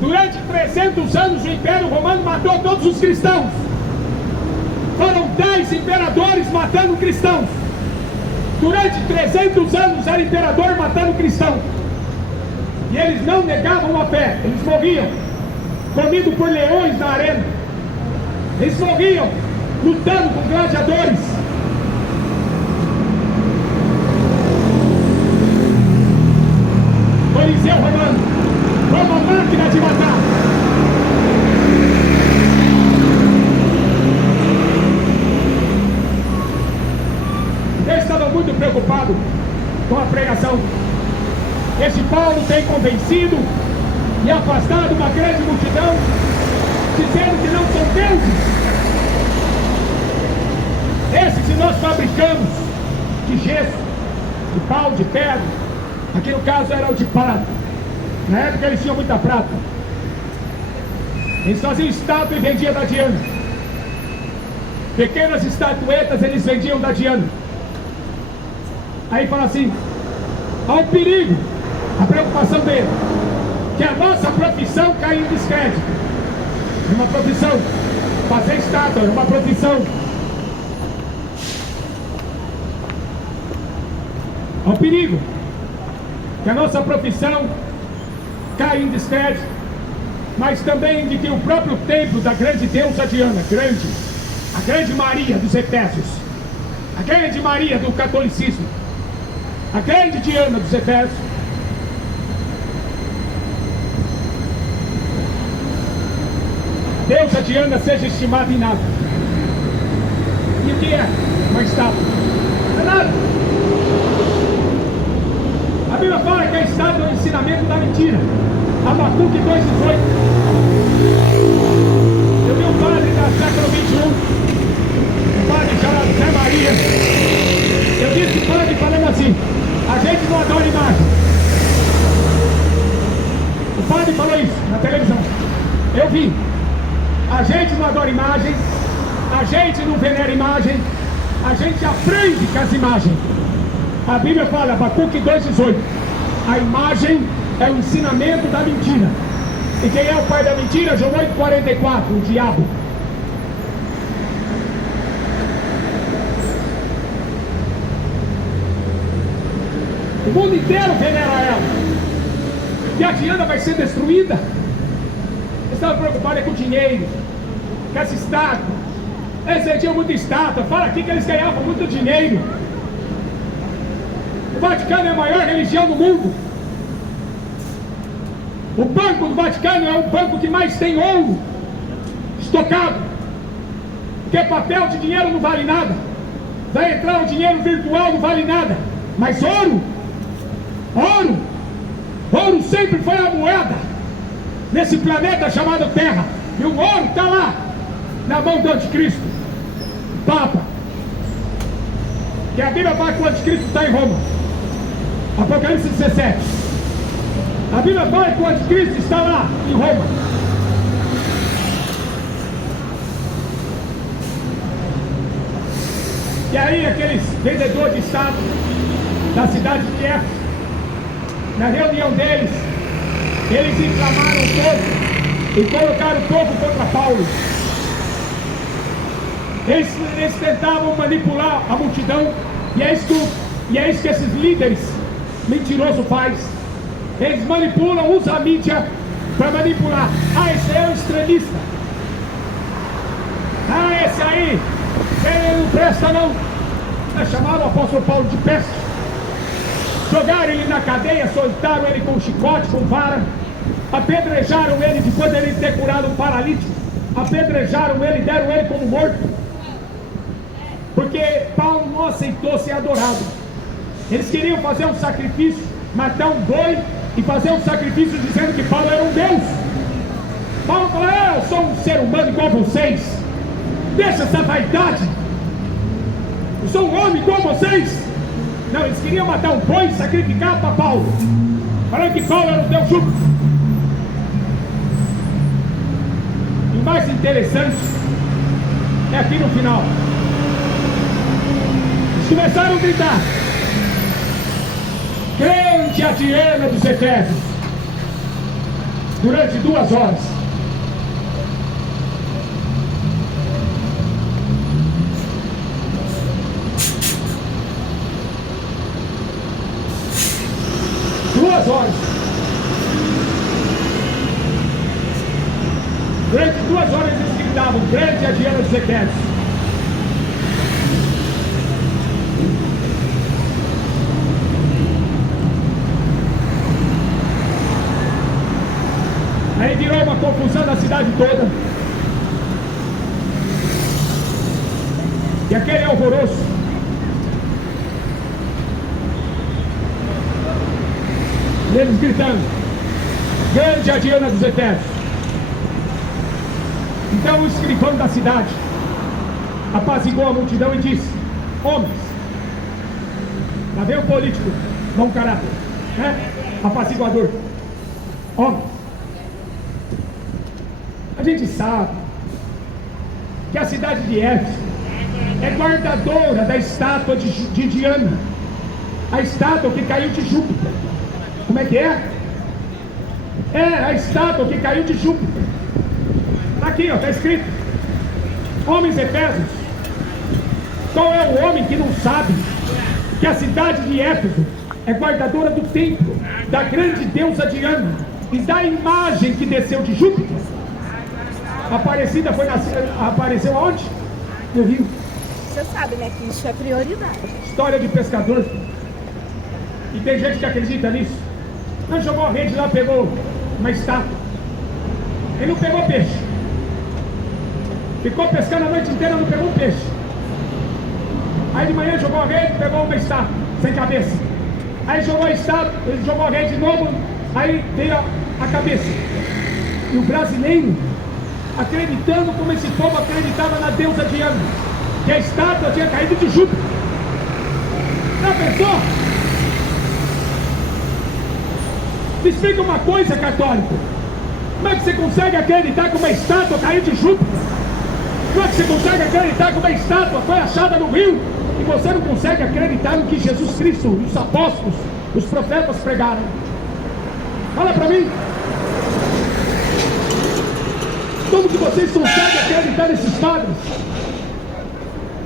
Durante 300 anos o Império Romano matou todos os cristãos. Foram 10 imperadores matando cristãos. Durante 300 anos era imperador matando cristãos. E eles não negavam a fé, eles morriam comidos por leões na arena. Eles morriam lutando com gladiadores. Esse Paulo tem convencido e afastado uma grande multidão, dizendo que não são deuses. Esses que nós fabricamos de gesso, de pau, de pedra, aqui no caso era o de prata. Na época eles tinham muita prata. Eles faziam estátua e vendiam da Diana. Pequenas estatuetas eles vendiam da Diana. Aí fala assim, há um perigo, a preocupação dele, que a nossa profissão cai em descrédito. É uma profissão, fazer estátua é uma profissão. Há um perigo, que a nossa profissão cai em descrédito, mas também de que o próprio templo da grande deusa Diana, a grande Maria dos Efésios, a grande Maria do catolicismo, a grande Diana dos Efésios, deusa Diana seja estimada em nada. E o que é uma estátua? Não é nada. A Bíblia fala que a estátua é o ensinamento da mentira. Abacuque 2,18. Eu vi um padre da século XXI, um padre chamado Zé Maria. Eu disse que padre falando assim, a gente não adora imagem. O padre falou isso na televisão. Eu vi. A gente não adora imagem, a gente não venera imagem, a gente aprende com as imagens. A Bíblia fala, Abacuque 2,18, a imagem é o ensinamento da mentira. E quem é o pai da mentira? João 8,44, o diabo. O mundo inteiro venera ela. E a Diana vai ser destruída. Eles estavam preocupados com o dinheiro, com essa estátua. Eles vendiam muita estátua. Fala aqui que eles ganhavam muito dinheiro. O Vaticano é a maior religião do mundo. O banco do Vaticano é o banco que mais tem ouro estocado. Porque papel de dinheiro não vale nada. Vai entrar o dinheiro virtual, não vale nada. Mas ouro sempre foi a moeda nesse planeta chamado Terra. E o ouro está lá, na mão do anticristo, Papa. Que a Bíblia fala que o anticristo está em Roma. Apocalipse 17. A Bíblia fala que o anticristo está lá, em Roma. E aí aqueles vendedores de estátua da cidade de Éfeso, na reunião deles, eles inflamaram o povo e colocaram o povo contra Paulo. Eles tentavam manipular a multidão, e é isso que esses líderes mentirosos fazem. Eles manipulam, usam a mídia para manipular. Ah, esse é o extremista. Ah, esse aí, ele não presta não. Chamaram o apóstolo Paulo de peste. Jogaram ele na cadeia, soltaram ele com chicote, com vara. Apedrejaram ele depois de ele ter curado um paralítico. Apedrejaram ele, deram ele como morto. Porque Paulo não aceitou ser adorado. Eles queriam fazer um sacrifício, matar um boi e fazer um sacrifício dizendo que Paulo era um Deus. Paulo falou, eu sou um ser humano igual a vocês. Deixa essa vaidade. Eu sou um homem igual a vocês. Não, eles queriam matar um boi e sacrificar para Paulo, falando que Paulo era um Deus justo. E o mais interessante é aqui no final. Eles começaram a gritar, grande a Diana dos Efésios, durante 2 horas. Durante 2 horas eles gritavam, grande a Diana dos Efésios. Aí virou uma confusão na cidade toda. E aquele alvoroço. 2 E eles gritando: grande a Diana dos Efésios. Então o escrivão da cidade apaziguou a multidão e disse: homens, lá vem o político, bom caráter, né? Apaziguador. Homens, a gente sabe que a cidade de Éfeso é guardadora da estátua de Diana, a estátua que caiu de Júpiter. Como é que é? É a estátua que caiu de Júpiter. Aqui, ó, está escrito: homens efésios. Qual é o homem que não sabe que a cidade de Éfeso é guardadora do templo da grande deusa Diana e da imagem que desceu de Júpiter? Aparecida apareceu aonde? No Rio. Você sabe, né, que isso é prioridade. História de pescador. E tem gente que acredita nisso. Não jogou a rede lá, pegou uma estátua. Ele não pegou peixe. Ficou pescando a noite inteira, não pegou um peixe. Aí de manhã jogou a rede, pegou uma estátua, sem cabeça. Aí jogou a estátua, ele jogou a rede de novo, aí veio a cabeça. E o brasileiro, acreditando como esse povo acreditava na deusa Diana, que a estátua tinha caído de Júpiter. Já pensou? Me explica uma coisa, católico. Como é que você consegue acreditar que uma estátua caiu de Júpiter? Como é que você consegue acreditar que uma estátua foi achada no rio? E você não consegue acreditar no que Jesus Cristo, os apóstolos, os profetas pregaram? Fala para mim. Como que vocês conseguem acreditar nesses padres?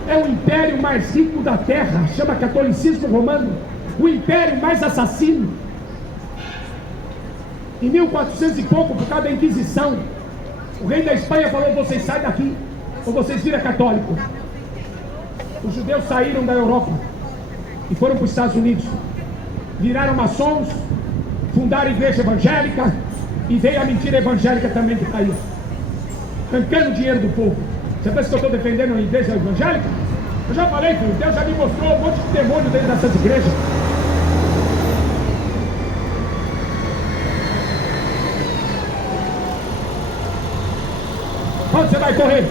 É o império mais rico da terra, chama catolicismo romano, o império mais assassino. Em 1400 e pouco, por causa da Inquisição, o rei da Espanha falou: vocês saem daqui, ou vocês viram católico. Os judeus saíram da Europa e foram para os Estados Unidos, viraram maçons, fundaram a igreja evangélica, e veio a mentira evangélica também que caiu, arrancando o dinheiro do povo. Você pensa que eu estou defendendo a igreja evangélica? Eu já falei, filho, Deus já me mostrou um monte de demônio dentro dessas igrejas. Onde você vai correr?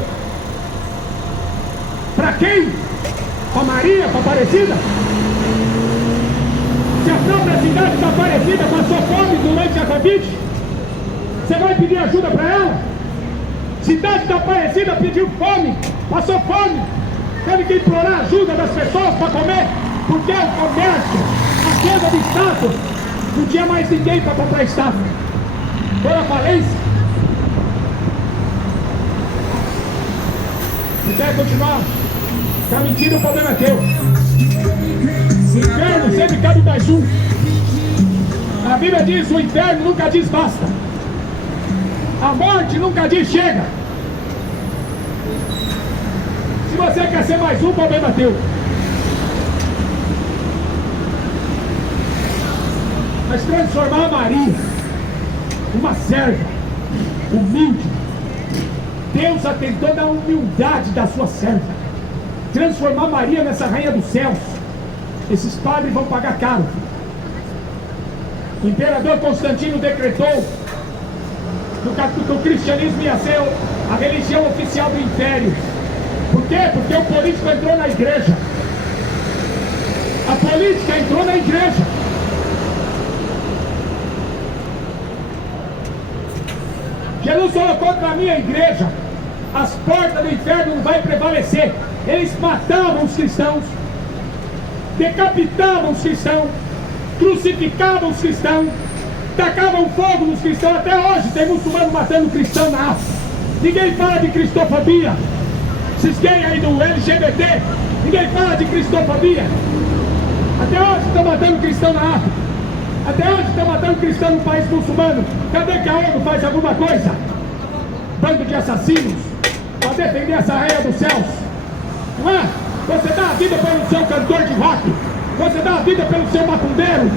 Para quem? Para Maria? Para Aparecida? Se a própria cidade da Aparecida passou fome durante a Covid, você vai pedir ajuda para ela? Cidade da Aparecida pediu fome, passou fome, teve que implorar ajuda das pessoas para comer, porque o comércio, a queda de estátua, não tinha mais ninguém para comprar estátua. Foi a falência. Se quer continuar com a mentira, o problema é teu. O inferno sempre cabe mais um. A Bíblia diz: o inferno nunca diz basta. A morte nunca diz chega. Se você quer ser mais um, o problema é teu. Mas transformar a Maria, uma serva humilde, Deus atentou na humildade da sua serva. Transformar Maria nessa rainha dos céus. Esses padres vão pagar caro. O imperador Constantino decretou que o cristianismo ia ser a religião oficial do império. Por quê? Porque o político entrou na igreja. A política entrou na igreja. Jesus falou: contra a minha igreja as portas do inferno não vai prevalecer. Eles matavam os cristãos, decapitavam os cristãos, crucificavam os cristãos, tacavam fogo nos cristãos. Até hoje tem muçulmano matando cristão na África. Ninguém fala de cristofobia. Esses gays aí do LGBT, ninguém fala de cristofobia. Até hoje estão matando cristão na África. Até hoje estão matando cristão no país muçulmano. Cadê que a ONU faz alguma coisa? Bando de assassinos, para defender essa rainha dos céus. Não é? Você dá a vida pelo seu cantor de rock. Você dá a vida pelo seu macumbeiro.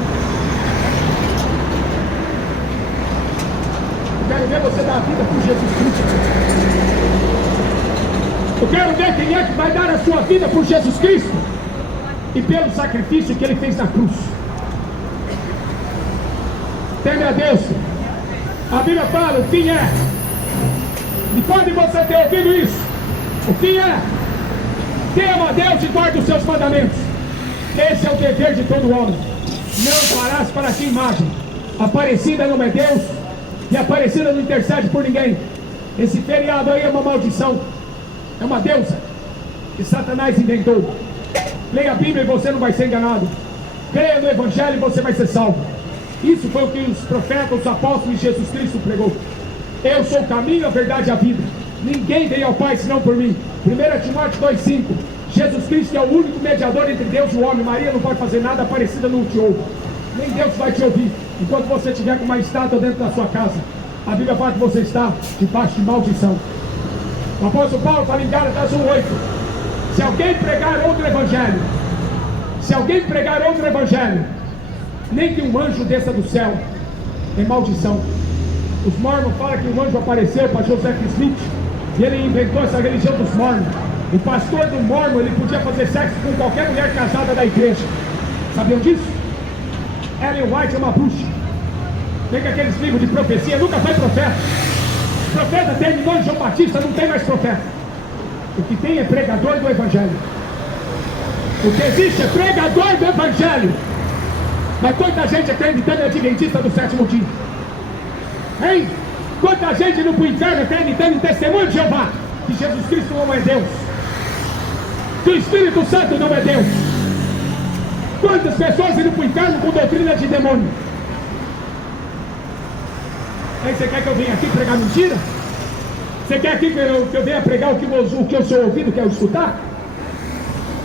Eu quero ver você dar a vida por Jesus Cristo. Eu quero ver quem é que vai dar a sua vida por Jesus Cristo e pelo sacrifício que Ele fez na cruz. Teme a Deus. A Bíblia fala, o fim é. Depois de você ter ouvido isso, o fim é: tema a Deus e guarde os seus mandamentos. Esse é o dever de todo homem. Não farás para ti imagem. Aparecida não é Deus, e Aparecida não intercede por ninguém. Esse feriado aí é uma maldição. É uma deusa que Satanás inventou. Leia a Bíblia e você não vai ser enganado. Creia no Evangelho e você vai ser salvo. Isso foi o que os profetas, os apóstolos e Jesus Cristo pregou. Eu sou o caminho, a verdade e a vida. Ninguém veio ao Pai senão por mim. 1 Timóteo 2,5. Jesus Cristo é o único mediador entre Deus e o homem. Maria não pode fazer nada, Aparecida não te ouve. Nem Deus vai te ouvir enquanto você estiver com uma estátua dentro da sua casa. A Bíblia fala que você está debaixo de maldição. O apóstolo Paulo fala em Gálatas 1,8. Se alguém pregar outro evangelho, nem que um anjo desça do céu, é maldição. Os mormons falam que um anjo apareceu para Joseph Smith e ele inventou essa religião dos mormons. O pastor do mormon, ele podia fazer sexo com qualquer mulher casada da igreja. Sabiam disso? Ellen White é uma bruxa. Pega aqueles livros de profecia, nunca foi profeta. O profeta terminou em João Batista, não tem mais profeta. O que tem é pregador do evangelho. O que existe é pregador do evangelho. Mas quanta gente acreditando em adventista do sétimo dia? Hein? Quanta gente indo para o inferno acreditando em testemunho de Jeová, que Jesus Cristo não é Deus, que o Espírito Santo não é Deus. Quantas pessoas indo para o inferno com doutrina de demônio? Aí você quer que eu venha aqui pregar mentira? Você quer aqui que eu venha pregar o que eu sou ouvido, que eu escutar?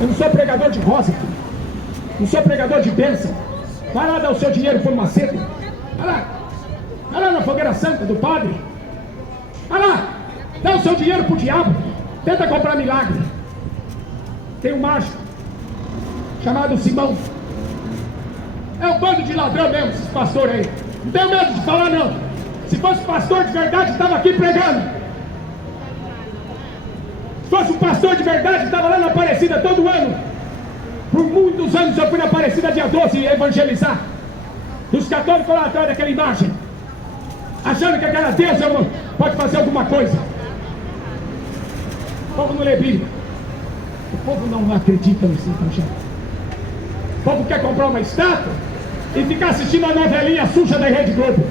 Eu não sou pregador de rosa, filho. Não sou pregador de bênção. Vai lá dar o seu dinheiro por uma cedo. Vai lá na fogueira santa do padre. Vai lá, dá o seu dinheiro pro diabo. Tenta comprar milagre. Tem um mágico chamado Simão. É um bando de ladrão mesmo, esses pastores aí. Não tenho medo de falar não. Se fosse pastor de verdade, estava aqui pregando. Se fosse um pastor de verdade, estava lá na Aparecida todo ano. Por muitos anos eu fui na Aparecida dia 12 evangelizar. Os católicos lá atrás daquela imagem, achando que aquela deusa pode fazer alguma coisa. O povo não lê Bíblia. O povo não acredita nesse evangelho. O povo quer comprar uma estátua e ficar assistindo a novelinha suja da Rede Globo.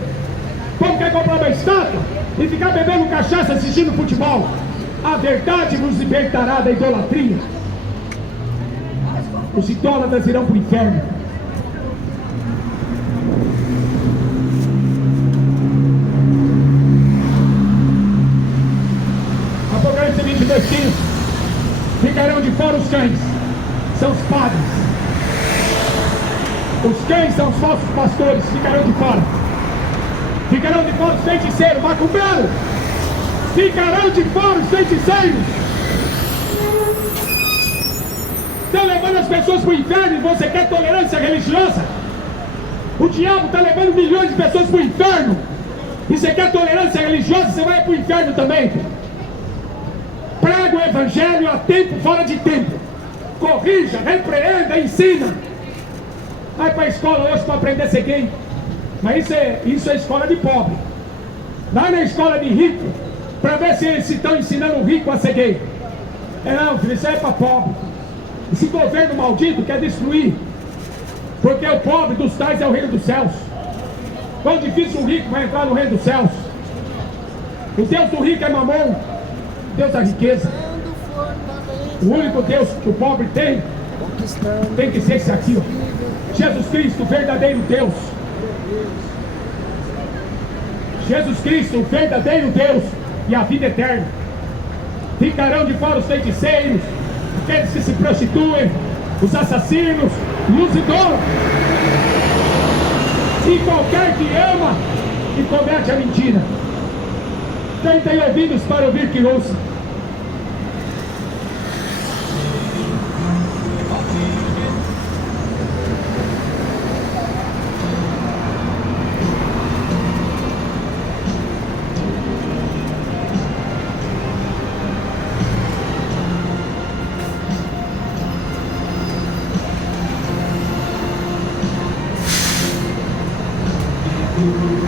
O povo quer comprar uma estátua e ficar bebendo cachaça assistindo futebol. A verdade nos libertará da idolatria. Os idólatras irão para o inferno. Apocalipse 22:15. Ficarão de fora os cães, são os padres. Os cães são os falsos pastores, ficarão de fora. Ficarão de fora os feiticeiros, macumbeiros. Ficarão de fora os feiticeiros. Estão levando as pessoas para o inferno e você quer tolerância religiosa? O diabo está levando milhões de pessoas para o inferno e você quer tolerância religiosa? Você vai para o inferno também. Prega o evangelho a tempo, fora de tempo. Corrija, repreenda, ensina. Vai para a escola hoje para aprender a ser gay. Mas isso é escola de pobre. Vai na escola de rico para ver se eles estão ensinando o rico a ser gay. Não, filho, isso é para pobre. Esse governo maldito quer destruir, porque o pobre dos tais é o reino dos céus. Quão difícil o rico vai entrar no reino dos céus. O Deus do rico é Mamon, Deus da riqueza. O único Deus que o pobre tem que ser esse aqui, ó. Jesus Cristo, o verdadeiro Deus. Jesus Cristo, o verdadeiro Deus e a vida eterna. Ficarão de fora os feiticeiros, aqueles que se prostituem, os assassinos e os idólatras. E qualquer que ama e comete a mentira. Quem tem ouvidos para ouvir, que ouça. Porque